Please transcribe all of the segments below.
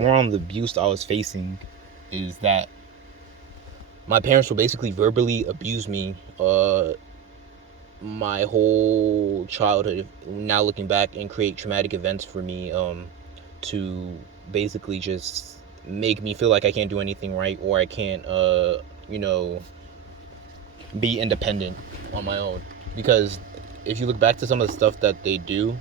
more on the abuse I was facing is that my parents will basically verbally abuse me my whole childhood, now looking back, and create traumatic events for me, to basically just make me feel like I can't do anything right, or I can't you know be independent on my own. Because if you look back to some of the stuff that they do,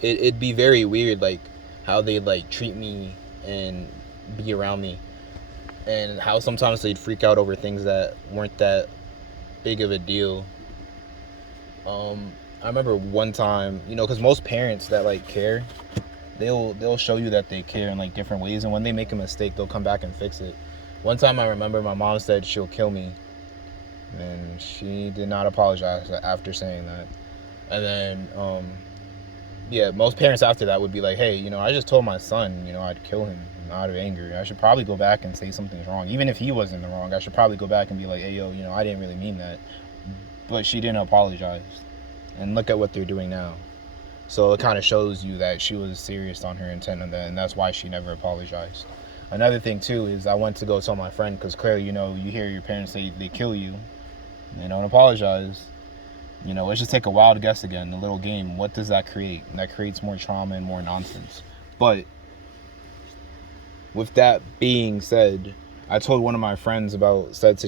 it'd be very weird, like how they like treat me and be around me, and how sometimes they'd freak out over things that weren't that big of a deal. I remember one time, because most parents that like care, they'll show you that they care in like different ways, and when they make a mistake, they'll come back and fix it. One time, I remember my mom said she'll kill me, and she did not apologize after saying that. And then, yeah, most parents after that would be like, hey, I just told my son, I'd kill him out of anger. I should probably go back and say something's wrong. Even if he wasn't the wrong, I should probably go back and be like, hey, yo, I didn't really mean that. But she didn't apologize. And look at what they're doing now. So it kind of shows you that she was serious on her intent on that, and that's why she never apologized. Another thing, too, is I went to go tell my friend, because clearly, you hear your parents say they kill you. They don't apologize. Let's just take a wild guess again, a little game. What does that create? And that creates more trauma and more nonsense. But with that being said, I told one of my friends about said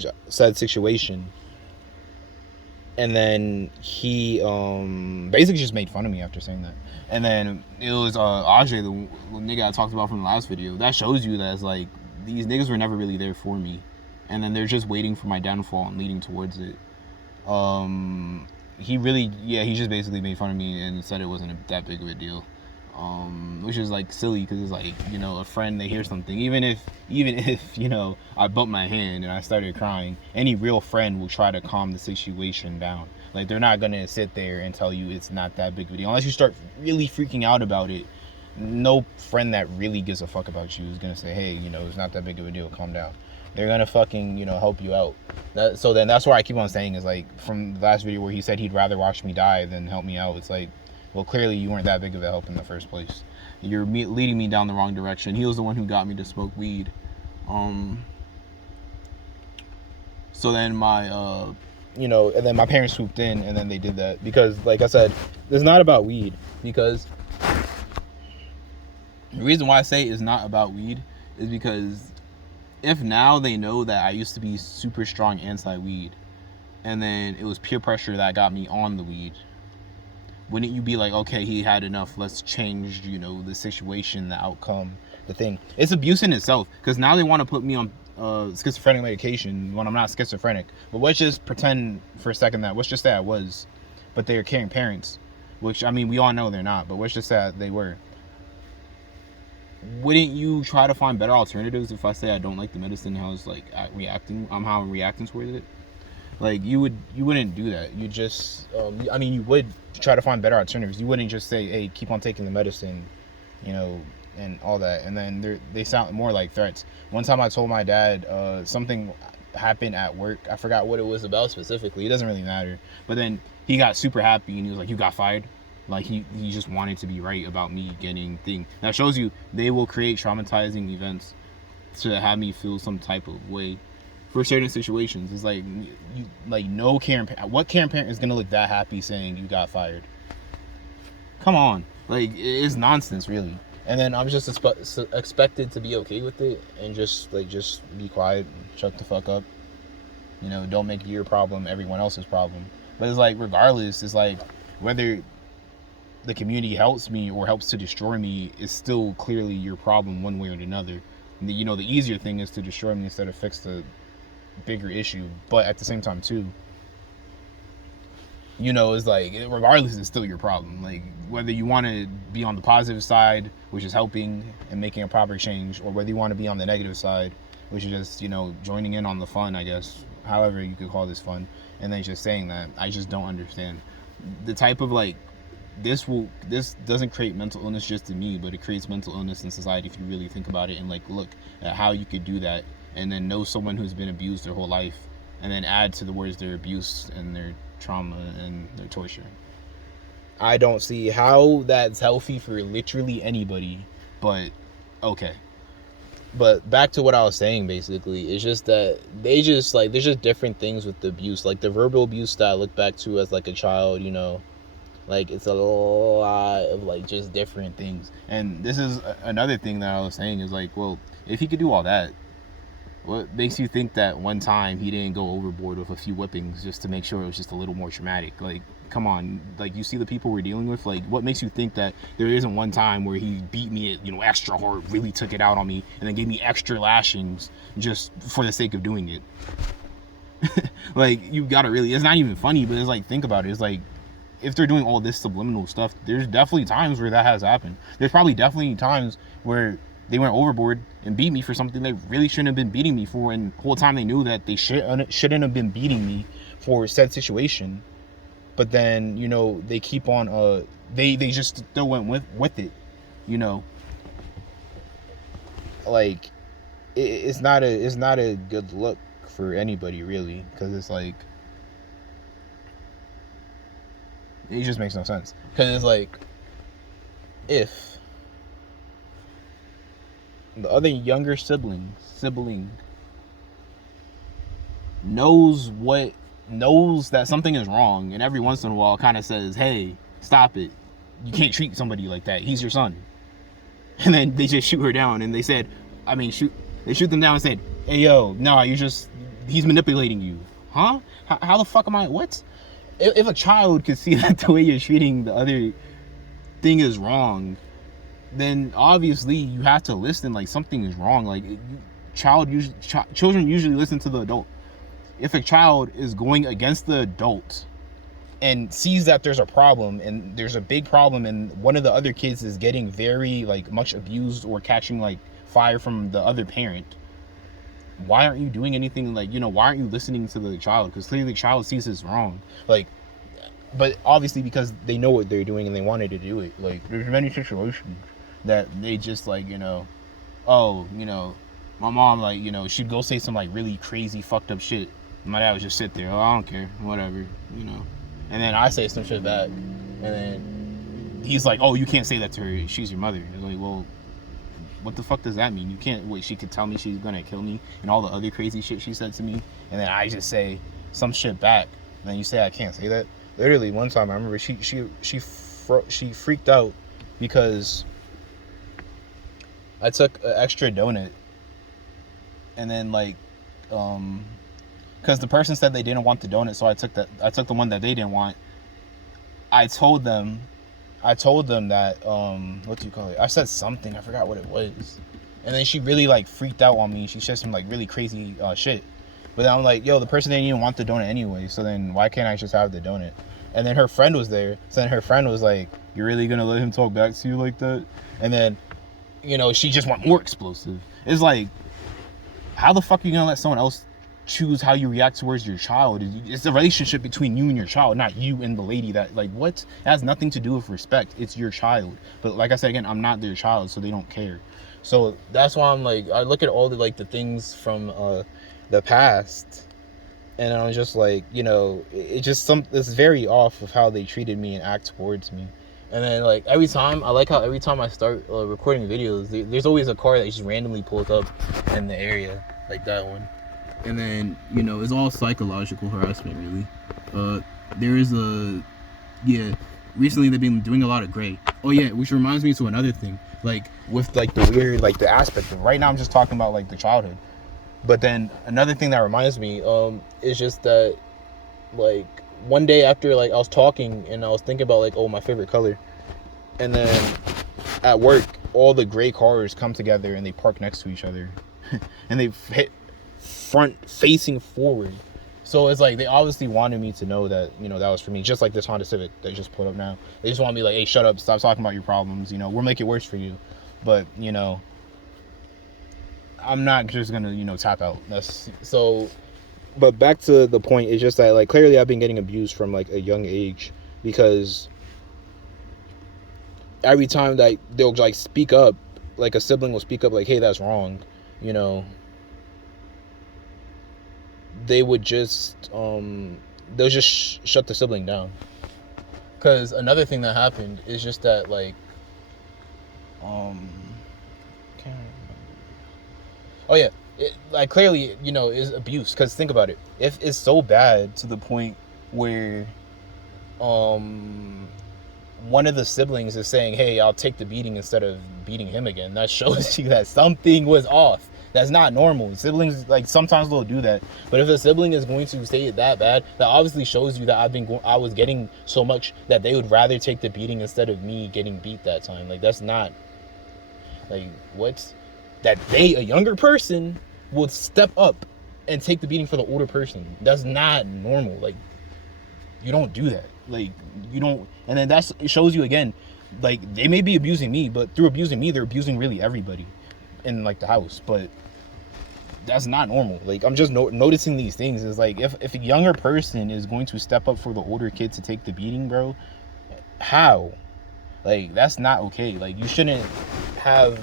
situation, and then he basically just made fun of me after saying that. And then it was Ajay, the nigga I talked about from the last video. That shows you that it's like these niggas were never really there for me, and then they're just waiting for my downfall and leading towards it. He just basically made fun of me and said it wasn't that big of a deal, which is like silly, because it's like, a friend, they hear something, even if I bumped my hand and I started crying, any real friend will try to calm the situation down. Like, they're not gonna sit there and tell you it's not that big of a deal unless you start really freaking out about it. No friend that really gives a fuck about you is gonna say, hey, it's not that big of a deal, calm down. They're gonna fucking, help you out. So then that's why I keep on saying is, like, from the last video where he said he'd rather watch me die than help me out, it's like, well, clearly you weren't that big of a help in the first place. You're leading me down the wrong direction. He was the one who got me to smoke weed. So then and then my parents swooped in, and then they did that because, like I said, it's not about weed. Because the reason why I say it's not about weed is because if now they know that I used to be super strong anti-weed, and then it was peer pressure that got me on the weed, wouldn't you be like, okay, he had enough, let's change, the situation, the outcome, the thing. It's abuse in itself, because now they want to put me on schizophrenic medication when I'm not schizophrenic. But let's just pretend for a second that, let's just say I was, but they're caring parents, which, I mean, we all know they're not, but let's just say that they were. Wouldn't you try to find better alternatives if I say I don't like the medicine, how it's like reacting, how I'm reacting towards it? Like, you wouldn't do that. You just, you would try to find better alternatives. You wouldn't just say, hey, keep on taking the medicine, and all that. And then they sound more like threats. One time I told my dad something happened at work. I forgot what it was about specifically. It doesn't really matter. But then he got super happy, and he was like, you got fired? Like, he just wanted to be right about me getting thing. That shows you they will create traumatizing events to have me feel some type of way for certain situations. It's like, no caring. What caring parent is gonna look that happy saying you got fired? Come on, like, it's nonsense, really. And then I'm just expected to be okay with it and just be quiet and shut the fuck up. Don't make it your problem, everyone else's problem. But it's like, regardless, it's like whether the community helps me or helps to destroy me is still clearly your problem one way or another. And the easier thing is to destroy me instead of fix the bigger issue. But at the same time too, it's like, regardless, it's still your problem. Like, whether you want to be on the positive side, which is helping and making a proper change, or whether you want to be on the negative side, which is just, joining in on the fun, I guess, however you could call this fun, and then just saying that, I just don't understand the type of, like, this doesn't create mental illness just in me, but it creates mental illness in society if you really think about it, and like look at how you could do that, and then know someone who's been abused their whole life, and then add to the words their abuse and their trauma and their torture. I don't see how that's healthy for literally anybody, but Okay. But back to what I was saying, basically, it's just that they just like there's just different things with the abuse, like the verbal abuse that I look back to as like a child, like it's a lot of like just different things. And this is another thing that I was saying is like, well, if he could do all that, what makes you think that one time he didn't go overboard with a few whippings just to make sure it was just a little more traumatic? Like, come on, like you see the people we're dealing with. Like, what makes you think that there isn't one time where he beat me at extra hard, really took it out on me, and then gave me extra lashings just for the sake of doing it? Like, you gotta really. It's not even funny, but it's like, think about it. It's like, if they're doing all this subliminal stuff, there's definitely times where that has happened. There's probably definitely times where they went overboard and beat me for something they really shouldn't have been beating me for, and the whole time they knew that they shouldn't have been beating me for said situation. But then they keep on they just still went with it, like it's not a good look for anybody really, because it's like it just makes no sense. Because it's like, if the other younger sibling knows that something is wrong, and every once in a while kind of says, hey, stop it, you can't treat somebody like that, he's your son, and then they just shoot her down, and they shoot them down and said, hey yo, no, he's manipulating you. Huh? How the fuck am I? What? If a child could see that the way you're treating the other thing is wrong, then obviously you have to listen. Like, something is wrong. Like, children usually listen to the adult. If a child is going against the adult and sees that there's a problem, and there's a big problem, and one of the other kids is getting very like much abused or catching like fire from the other parent, why aren't you doing anything? Like, why aren't you listening to the child? Because clearly the child sees this wrong. Like, but obviously because they know what they're doing and they wanted to do it. Like, there's many situations that they just like, oh, my mom, like, she'd go say some like really crazy fucked up shit. My dad would just sit there, oh, I don't care, whatever, and then I say some shit back, and then he's like, oh, you can't say that to her, she's your mother. It's like, well, what the fuck does that mean? You can't. Wait, she could tell me she's gonna kill me and all the other crazy shit she said to me, and then I just say some shit back, and then you say I can't say that? Literally one time I remember she freaked out because I took an extra donut, and then like because the person said they didn't want the donut, so I took the one that they didn't want. I told them that what do you call it? I said something, I forgot what it was. And then she really like freaked out on me. She said some like really crazy shit. But then I'm like, yo, the person didn't even want the donut anyway, so then why can't I just have the donut? And then her friend was there. So then her friend was like, you're really gonna let him talk back to you like that? And then, she just went more explosive. It's like, how the fuck are you gonna let someone else choose how you react towards your child? It's a relationship between you and your child, not you and the lady. That, like, what? It has nothing to do with respect. It's your child. But like I said again, I'm not their child, so they don't care. So that's why I'm like, I look at all the like the things from the past, and I'm just like, it's very off of how they treated me and act towards me. And then like every time I start recording videos, there's always a car that just randomly pulls up in the area, like that one. And then, it's all psychological harassment, really. There is recently they've been doing a lot of gray. Oh yeah, which reminds me to another thing, like with like the weird, like the aspect of, right now I'm just talking about like the childhood. But then another thing that reminds me, is just that, like, one day after like I was talking and I was thinking about like, oh, my favorite color, and then at work all the gray cars come together and they park next to each other and they hit front facing forward. So it's like they obviously wanted me to know that that was for me, just like this Honda Civic they just put up now. They just want me like, hey, shut up, stop talking about your problems, we'll make it worse for you. But I'm not just gonna tap out. That's so. But back to the point, it's just that like clearly I've been getting abused from like a young age, because every time that they'll like speak up, like a sibling will speak up like, hey, that's wrong, they would just they'll just shut the sibling down. Because another thing that happened is just that like can't Oh yeah, like clearly, is abuse. Because think about it. If it's so bad to the point where, um, one of the siblings is saying, "Hey, I'll take the beating instead of beating him again," that shows you that something was off. That's not normal. Siblings, like, sometimes they'll do that, but if a sibling is going to say it that bad, that obviously shows you that I was getting so much that they would rather take the beating instead of me getting beat that time. Like, that's not, like, what? That a younger person, would step up and take the beating for the older person. That's not normal. Like, you don't do that. Like, you don't. And then it shows you again, like, they may be abusing me, but through abusing me, they're abusing really everybody in, like, the house. But that's not normal. Like, I'm just noticing these things. Is like, if a younger person is going to step up for the older kid to take the beating, bro, how? Like, that's not okay. Like, you shouldn't have,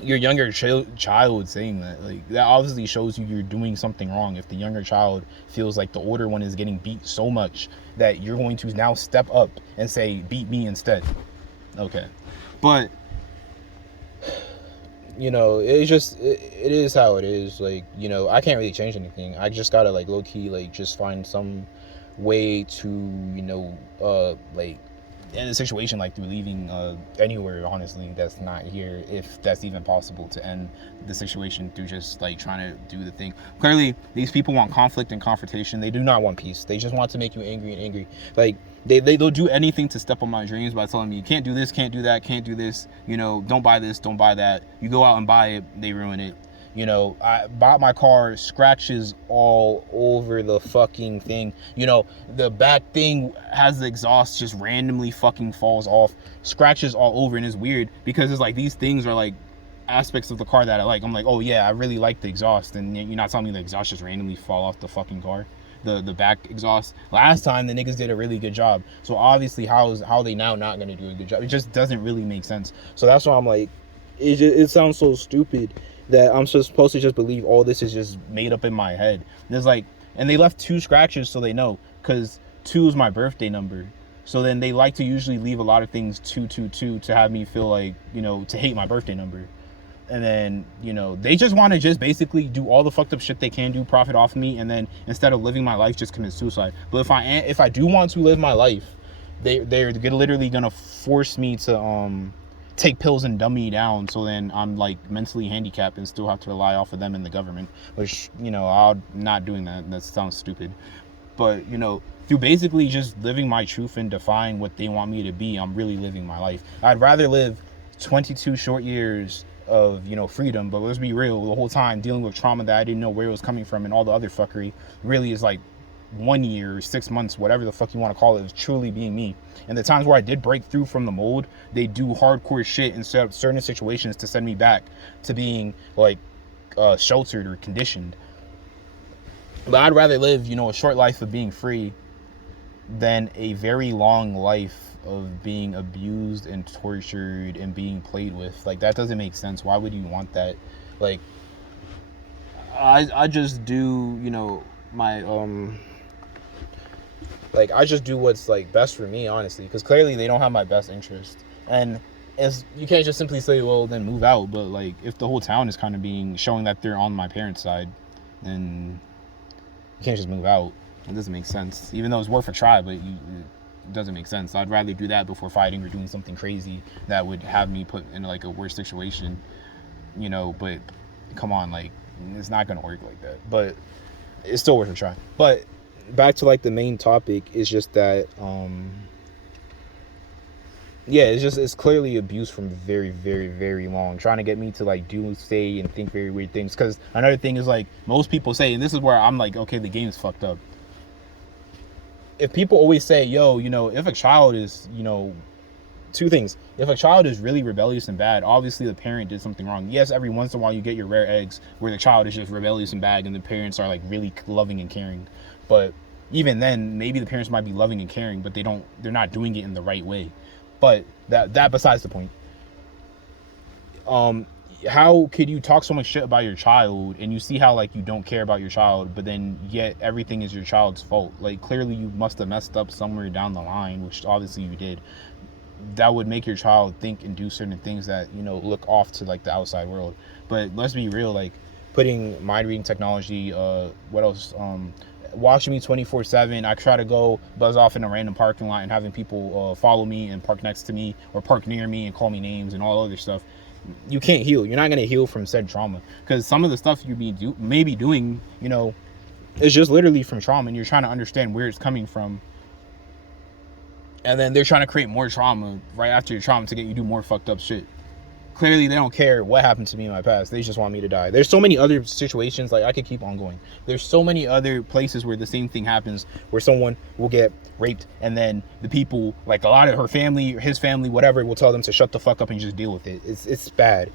your younger child saying that. Like, that obviously shows you you're doing something wrong. If the younger child feels like the older one is getting beat so much that you're going to now step up and say, beat me instead. Okay. But, it's just, it is how it is. Like, I can't really change anything. I just gotta, like, low-key, like, just find some way to, like, in a situation like through leaving anywhere, honestly, that's not here, if that's even possible, to end the situation through just, like, trying to do the thing. Clearly, these people want conflict and confrontation. They do not want peace. They just want to make you angry and angry. Like, they'll do anything to step on my dreams by telling me, you can't do this, can't do that, can't do this, don't buy this, don't buy that. You go out and buy it, they ruin it. I bought my car, scratches all over the fucking thing. The back thing has the exhaust just randomly fucking falls off, scratches all over, and it's weird because it's like these things are like aspects of the car that I like. I'm like, oh yeah, I really like the exhaust, and you're not telling me the exhaust just randomly fall off the fucking car. The back exhaust. Last time the niggas did a really good job. So obviously how they now not gonna do a good job? It just doesn't really make sense. So that's why I'm like, it sounds so stupid that I'm supposed to just believe all this is just made up in my head. There's like, and they left 2 scratches so they know, because 2 is my birthday number. So then they like to usually leave a lot of things 222 to have me feel like, to hate my birthday number. And then, they just want to just basically do all the fucked up shit they can do, profit off of me, and then instead of living my life, just commit suicide. But if I do want to live my life, they're literally gonna force me to take pills and dumb me down, so then I'm like mentally handicapped and still have to rely off of them and the government, which, I'm not doing that. That sounds stupid. But, through basically just living my truth and defying what they want me to be, I'm really living my life. I'd rather live 22 short years of, freedom, but let's be real, the whole time dealing with trauma that I didn't know where it was coming from and all the other fuckery, really is like 1 year, 6 months, whatever the fuck you want to call it, is truly being me. And the times where I did break through from the mold, they do hardcore shit in certain situations to send me back to being like sheltered or conditioned. But I'd rather live, a short life of being free than a very long life of being abused and tortured and being played with. Like, that doesn't make sense. Why would you want that? Like, I just do, my like, I just do what's like best for me, honestly, because clearly they don't have my best interest. And you can't just simply say, well, then move out. But like, if the whole town is kind of showing that they're on my parents' side, then you can't just move out. It doesn't make sense, even though it's worth a try, but it doesn't make sense. I'd rather do that before fighting or doing something crazy that would have me put in like a worse situation, but come on, like, it's not gonna work like that. But it's still worth a try. But back to like the main topic is just that it's clearly abuse from very, very, very long, trying to get me to like say and think very weird things. Because another thing is, like, most people say, and this is where I'm like, okay, the game's fucked up. If people always say, yo, if a child is, 2 things. If a child is really rebellious and bad, obviously the parent did something wrong. Yes, every once in a while you get your rare eggs where the child is just rebellious and bad and the parents are like really loving and caring. But even then, maybe the parents might be loving and caring, but they're not doing it in the right way. But that besides the point. How could you talk so much shit about your child and you see how like you don't care about your child, but then yet everything is your child's fault? Like, clearly you must have messed up somewhere down the line, which obviously you did. that would make your child think and do certain things that, you know, look off to like the outside world. But let's be real, like putting mind reading technology, what else, watching me 24/7. I try to go buzz off in a random parking lot and having people follow me and park next to me or park near me and call me names and all other stuff. You can't heal. You're not going to heal from said trauma, because some of the stuff you may be doing, you know, is just literally from trauma, and you're trying to understand where it's coming from. And then they're trying to create more trauma right after your trauma to get you to do more fucked up shit. Clearly, they don't care what happened to me in my past. They just want me to die. There's so many other situations, like I could keep on going. There's so many other places where the same thing happens, where someone will get raped, and then the people, like a lot of her family, his family, whatever, will tell them to shut the fuck up and just deal with it. It's bad.